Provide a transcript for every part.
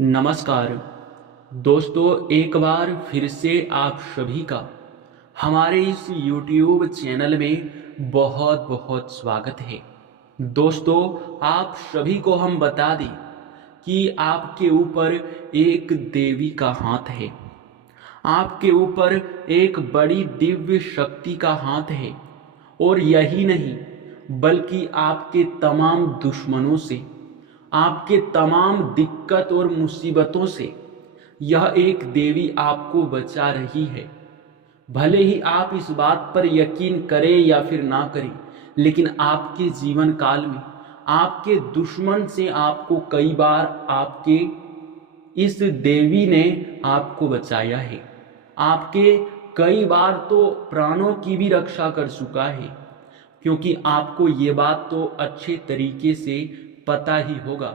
नमस्कार दोस्तों, एक बार फिर से आप सभी का हमारे इस YouTube चैनल में बहुत बहुत स्वागत है। दोस्तों, आप सभी को हम बता दें कि आपके ऊपर एक देवी का हाथ है। आपके ऊपर एक बड़ी दिव्य शक्ति का हाथ है और यही नहीं बल्कि आपके तमाम दुश्मनों से, आपके तमाम दिक्कत और मुसीबतों से यह एक देवी आपको बचा रही है। भले ही आप इस बात पर यकीन करें या फिर ना करें, लेकिन आपके जीवन काल में आपके दुश्मन से आपको कई बार आपके इस देवी ने आपको बचाया है। आपके कई बार तो प्राणों की भी रक्षा कर चुका है, क्योंकि आपको ये बात तो अच्छे तरीके से पता ही होगा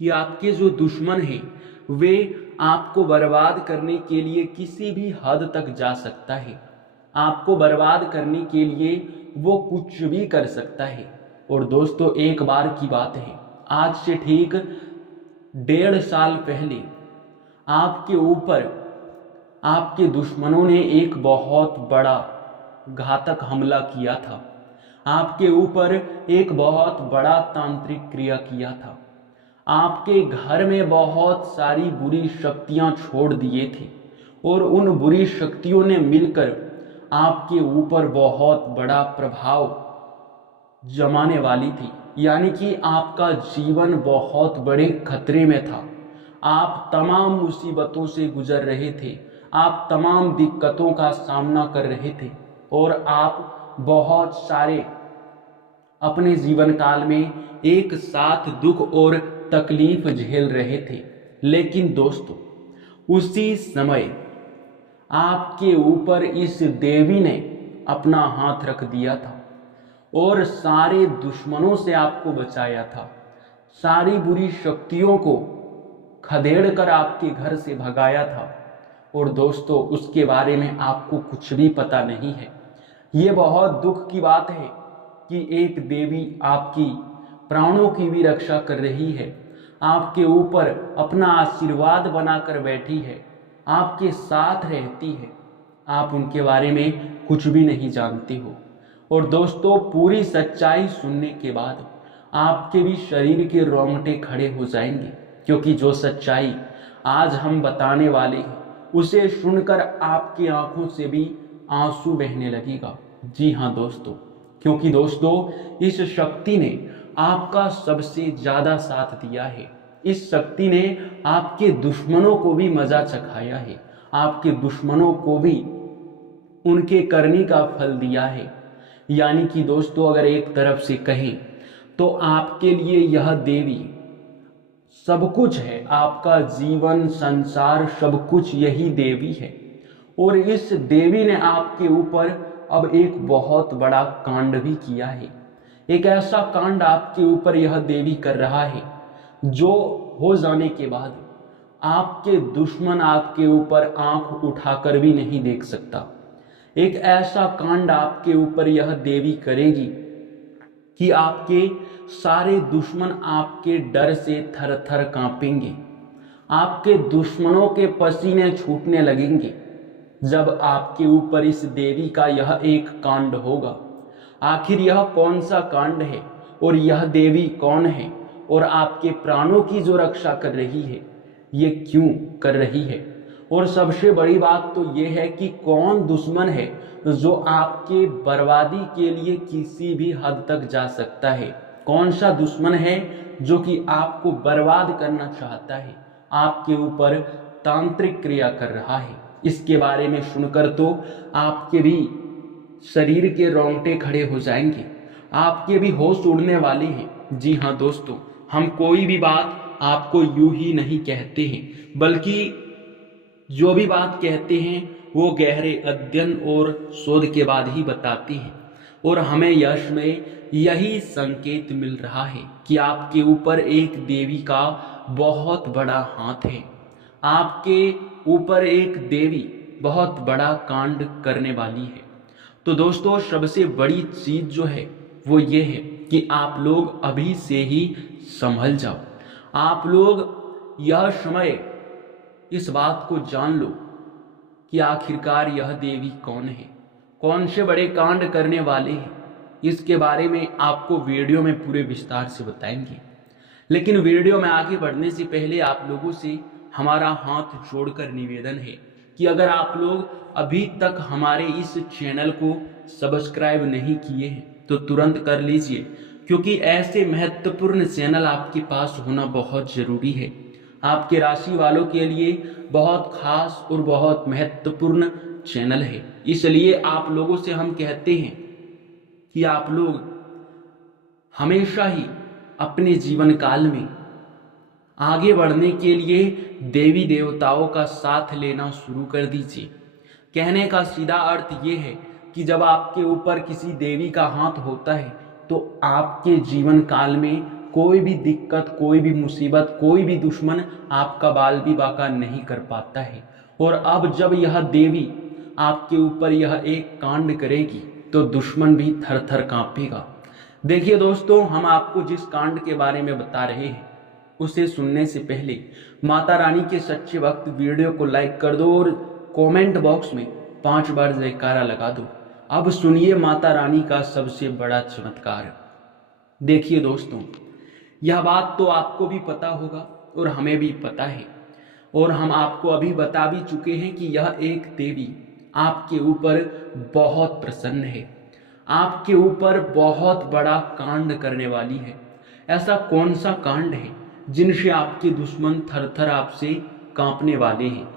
कि आपके जो दुश्मन हैं वे आपको बर्बाद करने के लिए किसी भी हद तक जा सकता है। आपको बर्बाद करने के लिए वो कुछ भी कर सकता है। और दोस्तों, एक बार की बात है, आज से ठीक 1.5 साल पहले आपके ऊपर आपके दुश्मनों ने एक बहुत बड़ा घातक हमला किया था। आपके ऊपर एक बहुत बड़ा तांत्रिक क्रिया किया था। आपके घर में बहुत सारी बुरी शक्तियां छोड़ दिए थे और उन बुरी शक्तियों ने मिलकर आपके ऊपर बहुत बड़ा प्रभाव जमाने वाली थी। यानी कि आपका जीवन बहुत बड़े खतरे में था। आप तमाम मुसीबतों से गुजर रहे थे, आप तमाम दिक्कतों का सामना कर रहे थे और आप बहुत सारे अपने जीवन काल में एक साथ दुख और तकलीफ झेल रहे थे। लेकिन दोस्तों, उसी समय आपके ऊपर इस देवी ने अपना हाथ रख दिया था और सारे दुश्मनों से आपको बचाया था। सारी बुरी शक्तियों को खदेड़ कर आपके घर से भगाया था। और दोस्तों, उसके बारे में आपको कुछ भी पता नहीं है। ये बहुत दुख की बात है कि एक देवी आपकी प्राणों की भी रक्षा कर रही है, आपके ऊपर अपना आशीर्वाद बनाकर बैठी है, आपके साथ रहती है। आप उनके बारे में कुछ भी नहीं जानते हो। और दोस्तों, पूरी सच्चाई सुनने के बाद आपके भी शरीर के रोंगटे खड़े हो जाएंगे, क्योंकि जो सच्चाई आज हम बताने वाले हैं उसे सुनकर आपकी आंखों से भी आंसू बहने लगेगा। जी हाँ दोस्तों, क्योंकि दोस्तों, इस शक्ति ने आपका सबसे ज्यादा साथ दिया है। इस शक्ति ने आपके दुश्मनों को भी मजा चखाया है, आपके दुश्मनों को भी उनके करनी का फल दिया है। यानी कि दोस्तों, अगर एक तरफ से कहें तो आपके लिए यह देवी सब कुछ है। आपका जीवन, संसार, सब कुछ यही देवी है। और इस देवी ने आपके ऊपर अब एक बहुत बड़ा कांड भी किया है। एक ऐसा कांड आपके ऊपर यह देवी कर रहा है जो हो जाने के बाद आपके दुश्मन आपके ऊपर आंख उठाकर भी नहीं देख सकता। एक ऐसा कांड आपके ऊपर यह देवी करेगी कि आपके सारे दुश्मन आपके डर से थर थर कांपेंगे। आपके दुश्मनों के पसीने छूटने लगेंगे जब आपके ऊपर इस देवी का यह एक कांड होगा। आखिर यह कौन सा कांड है और यह देवी कौन है और आपके प्राणों की जो रक्षा कर रही है ये क्यों कर रही है? और सबसे बड़ी बात तो ये है कि कौन दुश्मन है जो आपके बर्बादी के लिए किसी भी हद तक जा सकता है? कौन सा दुश्मन है जो कि आपको बर्बाद करना चाहता है, आपके ऊपर तांत्रिक क्रिया कर रहा है? इसके बारे में सुनकर तो आपके भी शरीर के रोंगटे खड़े हो जाएंगे, आपके भी होश उड़ने वाले हैं। जी हाँ दोस्तों, हम कोई भी बात आपको यूं ही नहीं कहते हैं, बल्कि जो भी बात कहते हैं वो गहरे अध्ययन और शोध के बाद ही बताते हैं। और हमें यश में यही संकेत मिल रहा है कि आपके ऊपर एक देवी का बहुत बड़ा हाथ है। आपके ऊपर एक देवी बहुत बड़ा कांड करने वाली है। तो दोस्तों, सबसे बड़ी चीज जो है वो ये है कि आप लोग अभी से ही संभल जाओ। आप लोग यह समय इस बात को जान लो कि आखिरकार यह देवी कौन है, कौन से बड़े कांड करने वाले हैं। इसके बारे में आपको वीडियो में पूरे विस्तार से बताएंगे। लेकिन वीडियो में आगे बढ़ने से पहले आप लोगों से हमारा हाथ जोड़कर निवेदन है कि अगर आप लोग अभी तक हमारे इस चैनल को सब्सक्राइब नहीं किए हैं तो तुरंत कर लीजिए, क्योंकि ऐसे महत्वपूर्ण चैनल आपके पास होना बहुत ज़रूरी है। आपके राशि वालों के लिए बहुत खास और बहुत महत्वपूर्ण चैनल है। इसलिए आप लोगों से हम कहते हैं कि आप लोग हमेशा ही अपने जीवन काल में आगे बढ़ने के लिए देवी देवताओं का साथ लेना शुरू कर दीजिए। कहने का सीधा अर्थ ये है कि जब आपके ऊपर किसी देवी का हाथ होता है तो आपके जीवन काल में कोई भी दिक्कत, कोई भी मुसीबत, कोई भी दुश्मन आपका बाल भी बाका नहीं कर पाता है। और अब जब यह देवी आपके ऊपर यह एक कांड करेगी तो दुश्मन भी थर थर कांपेगा। देखिए दोस्तों, हम आपको जिस कांड के बारे में बता रहे हैं उसे सुनने से पहले माता रानी के सच्चे भक्त वीडियो को लाइक कर दो और कमेंट बॉक्स में 5 बार जयकारा लगा दो। अब सुनिए माता रानी का सबसे बड़ा चमत्कार। देखिए दोस्तों, यह बात तो आपको भी पता होगा और हमें भी पता है, और हम आपको अभी बता भी चुके हैं कि यह एक देवी आपके ऊपर बहुत प्रसन्न है, आपके ऊपर बहुत बड़ा कांड करने वाली है। ऐसा कौन सा कांड है जिनसे आपके दुश्मन थर थर आपसे कांपने वाले हैं?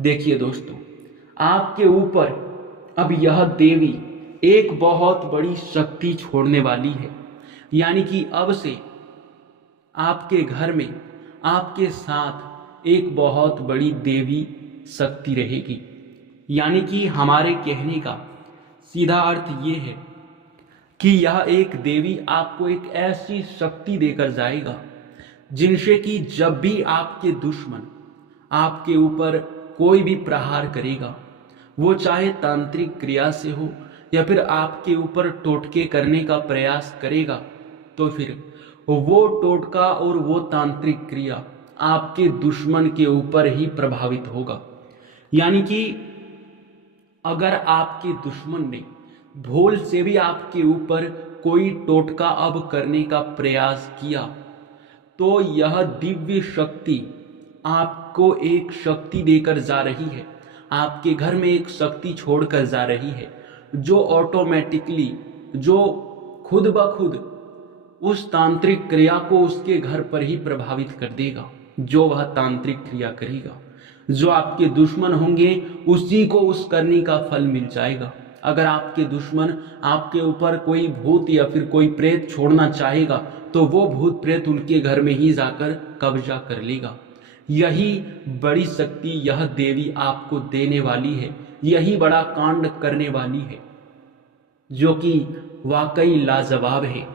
देखिए दोस्तों, आपके ऊपर अब यह देवी एक बहुत बड़ी शक्ति छोड़ने वाली है। यानी कि अब से आपके घर में आपके साथ एक बहुत बड़ी देवी शक्ति रहेगी। यानी कि हमारे कहने का सीधा अर्थ ये है कि यह एक देवी आपको एक ऐसी शक्ति देकर जाएगा जिनसे कि जब भी आपके दुश्मन आपके ऊपर कोई भी प्रहार करेगा, वो चाहे तांत्रिक क्रिया से हो या फिर आपके ऊपर टोटके करने का प्रयास करेगा, तो फिर वो टोटका और वो तांत्रिक क्रिया आपके दुश्मन के ऊपर ही प्रभावित होगा। यानी कि अगर आपके दुश्मन ने भूल से भी आपके ऊपर कोई टोटका अब करने का प्रयास किया, तो यह दिव्य शक्ति आपको एक शक्ति देकर जा रही है, आपके घर में एक शक्ति छोड़कर जा रही है, जो ऑटोमेटिकली, जो खुद ब खुद उस तांत्रिक क्रिया को उसके घर पर ही प्रभावित कर देगा। जो वह तांत्रिक क्रिया करेगा, जो आपके दुश्मन होंगे उसी को उस करने का फल मिल जाएगा। अगर आपके दुश्मन आपके ऊपर कोई भूत या फिर कोई प्रेत छोड़ना चाहेगा तो वो भूत प्रेत उनके घर में ही जाकर कब्जा कर लेगा। यही बड़ी शक्ति यह देवी आपको देने वाली है, यही बड़ा कांड करने वाली है, जो कि वाकई लाजवाब है।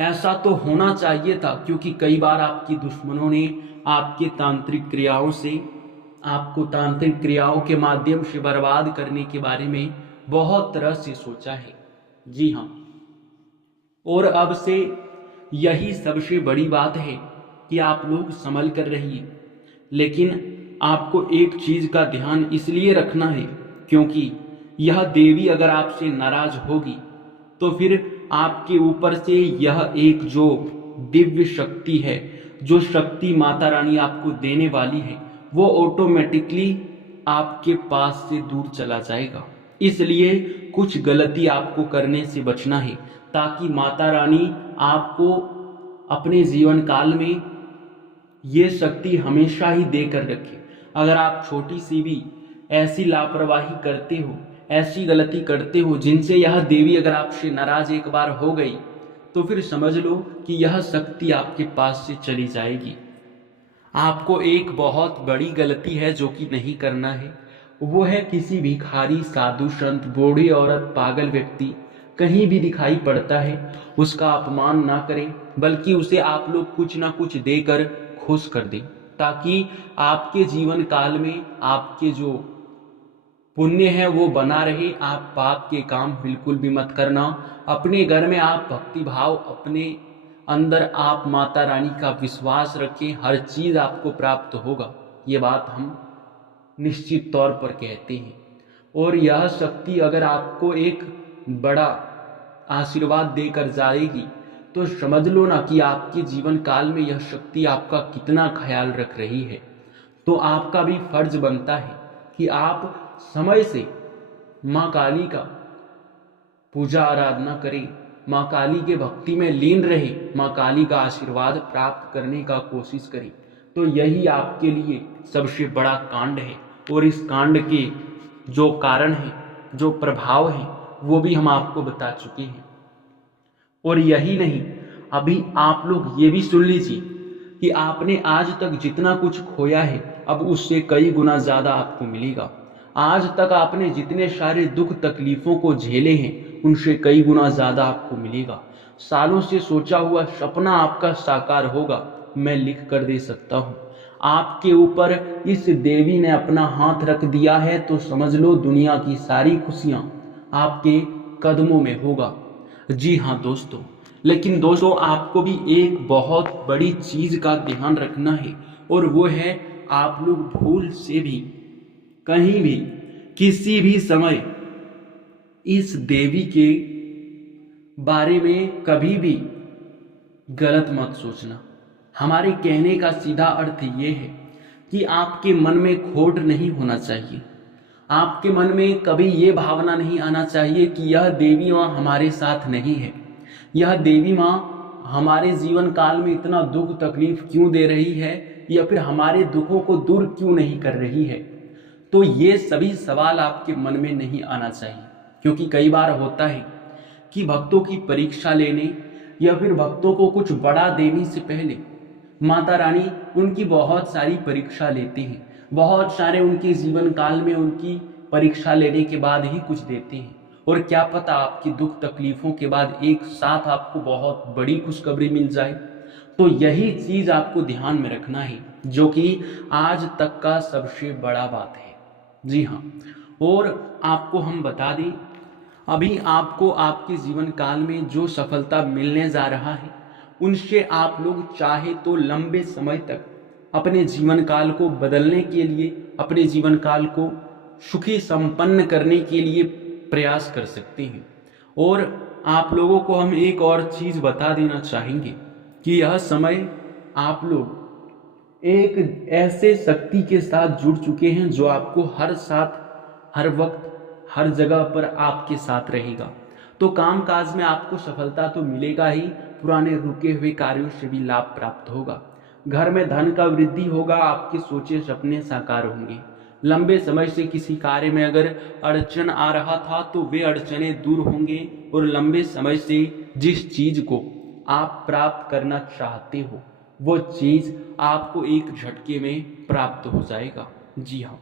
ऐसा तो होना चाहिए था, क्योंकि कई बार आपके दुश्मनों ने आपके तांत्रिक क्रियाओं से, आपको तांत्रिक क्रियाओं के माध्यम से बर्बाद करने के बारे में बहुत तरह से सोचा है। जी हाँ, और अब से यही सबसे बड़ी बात है कि आप लोग संभल कर रहिए। लेकिन आपको एक चीज का ध्यान इसलिए रखना है क्योंकि यह देवी अगर आपसे नाराज होगी तो फिर आपके ऊपर से यह एक जो दिव्य शक्ति है, जो शक्ति माता रानी आपको देने वाली है, वो ऑटोमेटिकली आपके पास से दूर चला जाएगा। इसलिए कुछ गलती आपको करने से बचना है, ताकि माता रानी आपको अपने जीवन काल में ये शक्ति हमेशा ही देकर रखे। अगर आप छोटी सी भी ऐसी लापरवाही करते हो, ऐसी गलती करते हो जिनसे यह देवी अगर आपसे नाराज एक बार हो गई, तो फिर समझ लो कि यह शक्ति आपके पास से चली जाएगी। आपको एक बहुत बड़ी गलती है जो कि नहीं करना है, वो है किसी भिखारी, साधु, संत, बूढ़ी औरत, पागल व्यक्ति कहीं भी दिखाई पड़ता है उसका अपमान ना करें, बल्कि उसे आप लोग कुछ ना कुछ देकर खुश कर दें, ताकि आपके जीवन काल में आपके जो पुण्य है वो बना रहे। आप पाप के काम बिल्कुल भी मत करना। अपने घर में आप भक्ति भाव अंदर आप माता रानी का विश्वास रखें, हर चीज़ आपको प्राप्त होगा। ये बात हम निश्चित तौर पर कहते हैं। और यह शक्ति अगर आपको एक बड़ा आशीर्वाद देकर जाएगी तो समझ लो ना कि आपके जीवन काल में यह शक्ति आपका कितना ख्याल रख रही है। तो आपका भी फर्ज बनता है कि आप समय से माँ काली का पूजा आराधना करें, माँ काली के भक्ति में लीन रहे, माँ काली का आशीर्वाद प्राप्त करने का कोशिश करें। तो यही आपके लिए सबसे बड़ा कांड है। और इस कांड के जो कारण है, जो प्रभाव है, वो भी हम आपको बता चुके हैं। और यही नहीं, अभी आप लोग ये भी सुन लीजिए कि आपने आज तक जितना कुछ खोया है अब उससे कई गुना ज़्यादा आपको मिलेगा। आज तक आपने जितने सारे दुख तकलीफ़ों को झेले हैं उनसे कई गुना ज़्यादा आपको मिलेगा। सालों से सोचा हुआ सपना आपका साकार होगा, मैं लिख कर दे सकता हूँ। आपके ऊपर इस देवी ने अपना हाथ रख दिया है तो समझ लो दुनिया की सारी खुशियाँ आपके कदमों में होगा। जी हाँ दोस्तों, लेकिन दोस्तों आपको भी एक बहुत बड़ी चीज़ का ध्यान रखना है, और वो है आप लोग भूल से भी कहीं भी किसी भी समय इस देवी के बारे में कभी भी गलत मत सोचना। हमारे कहने का सीधा अर्थ ये है कि आपके मन में खोट नहीं होना चाहिए। आपके मन में कभी ये भावना नहीं आना चाहिए कि यह देवी माँ हमारे साथ नहीं है, यह देवी माँ हमारे जीवन काल में इतना दुख तकलीफ क्यों दे रही है, या फिर हमारे दुखों को दूर क्यों नहीं कर रही है। तो ये सभी सवाल आपके मन में नहीं आना चाहिए, क्योंकि कई बार होता है कि भक्तों की परीक्षा लेने या फिर भक्तों को कुछ बड़ा देने से पहले माता रानी उनकी बहुत सारी परीक्षा लेती हैं। बहुत सारे उनके जीवन काल में उनकी परीक्षा लेने के बाद ही कुछ देते हैं। और क्या पता आपकी दुख तकलीफों के बाद एक साथ आपको बहुत बड़ी खुशखबरी मिल जाए। तो यही चीज आपको ध्यान में रखना है, जो कि आज तक का सबसे बड़ा बात है। जी हाँ, और आपको हम बता दें, अभी आपको आपके जीवन काल में जो सफलता मिलने जा रहा है उनसे आप लोग चाहे तो लंबे समय तक अपने जीवन काल को बदलने के लिए, अपने जीवन काल को सुखी संपन्न करने के लिए प्रयास कर सकते हैं। और आप लोगों को हम एक और चीज़ बता देना चाहेंगे कि यह समय आप लोग एक ऐसे शक्ति के साथ जुड़ चुके हैं जो आपको हर साथ, हर वक्त, हर जगह पर आपके साथ रहेगा। तो काम काज में आपको सफलता तो मिलेगा ही, पुराने रुके हुए कार्यों से भी लाभ प्राप्त होगा। घर में धन का वृद्धि होगा, आपके सोचे सपने साकार होंगे। लंबे समय से किसी कार्य में अगर अड़चन आ रहा था तो वे अड़चने दूर होंगे, और लंबे समय से जिस चीज को आप प्राप्त करना चाहते हो वो चीज आपको एक झटके में प्राप्त हो जाएगा। जी हाँ,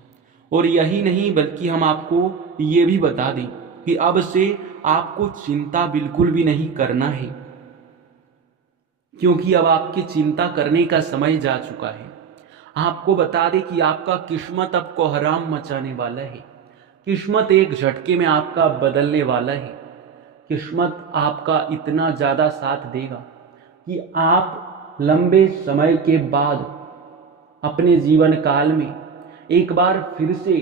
और यही नहीं बल्कि हम आपको ये भी बता दें कि अब से आपको चिंता बिल्कुल भी नहीं करना है, क्योंकि अब आपकी चिंता करने का समय जा चुका है। आपको बता दें कि आपका किस्मत अब कोहराम मचाने वाला है। किस्मत एक झटके में आपका बदलने वाला है। किस्मत आपका इतना ज़्यादा साथ देगा कि आप लंबे समय के बाद अपने जीवन काल में एक बार फिर से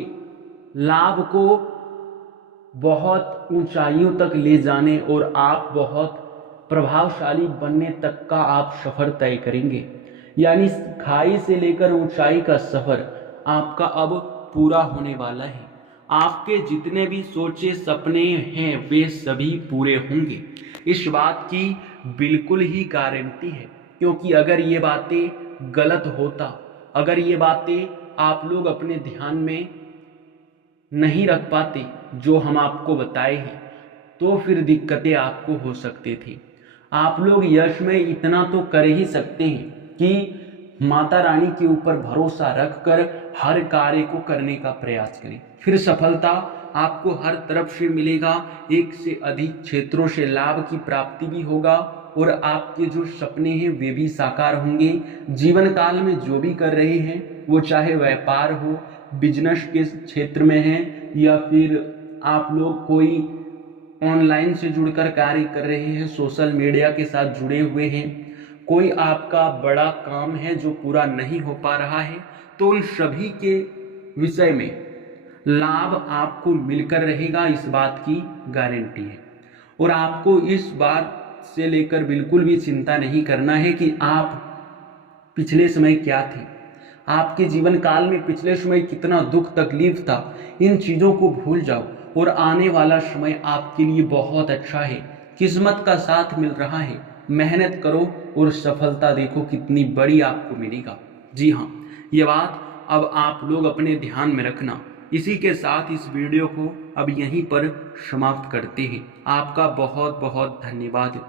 लाभ को बहुत ऊंचाइयों तक ले जाने और आप बहुत प्रभावशाली बनने तक का आप सफर तय करेंगे। यानी खाई से लेकर ऊंचाई का सफर आपका अब पूरा होने वाला है। आपके जितने भी सोचे सपने हैं वे सभी पूरे होंगे, इस बात की बिल्कुल ही गारंटी है। क्योंकि अगर ये बातें गलत होता, अगर ये बातें आप लोग अपने ध्यान में नहीं रख पाते जो हम आपको बताए हैं, तो फिर दिक्कतें आपको हो सकती थी। आप लोग यश में इतना तो कर ही सकते हैं कि माता रानी के ऊपर भरोसा रखकर हर कार्य को करने का प्रयास करें, फिर सफलता आपको हर तरफ से मिलेगा। एक से अधिक क्षेत्रों से लाभ की प्राप्ति भी होगा, और आपके जो सपने हैं वे भी साकार होंगे। जीवन काल में जो भी कर रहे हैं, वो चाहे व्यापार हो, बिजनेस के क्षेत्र में है, या फिर आप लोग कोई ऑनलाइन से जुड़कर कार्य कर रहे हैं, सोशल मीडिया के साथ जुड़े हुए हैं, कोई आपका बड़ा काम है जो पूरा नहीं हो पा रहा है, तो उन सभी के विषय में लाभ आपको मिलकर रहेगा, इस बात की गारंटी है। और आपको इस बात से लेकर बिल्कुल भी चिंता नहीं करना है कि आप पिछले समय क्या थे, आपके जीवन काल में पिछले समय कितना दुख तकलीफ था। इन चीज़ों को भूल जाओ और आने वाला समय आपके लिए बहुत अच्छा है। किस्मत का साथ मिल रहा है, मेहनत करो और सफलता देखो कितनी बड़ी आपको मिलेगा। जी हाँ, ये बात अब आप लोग अपने ध्यान में रखना। इसी के साथ इस वीडियो को अब यहीं पर समाप्त करते हैं। आपका बहुत बहुत धन्यवाद।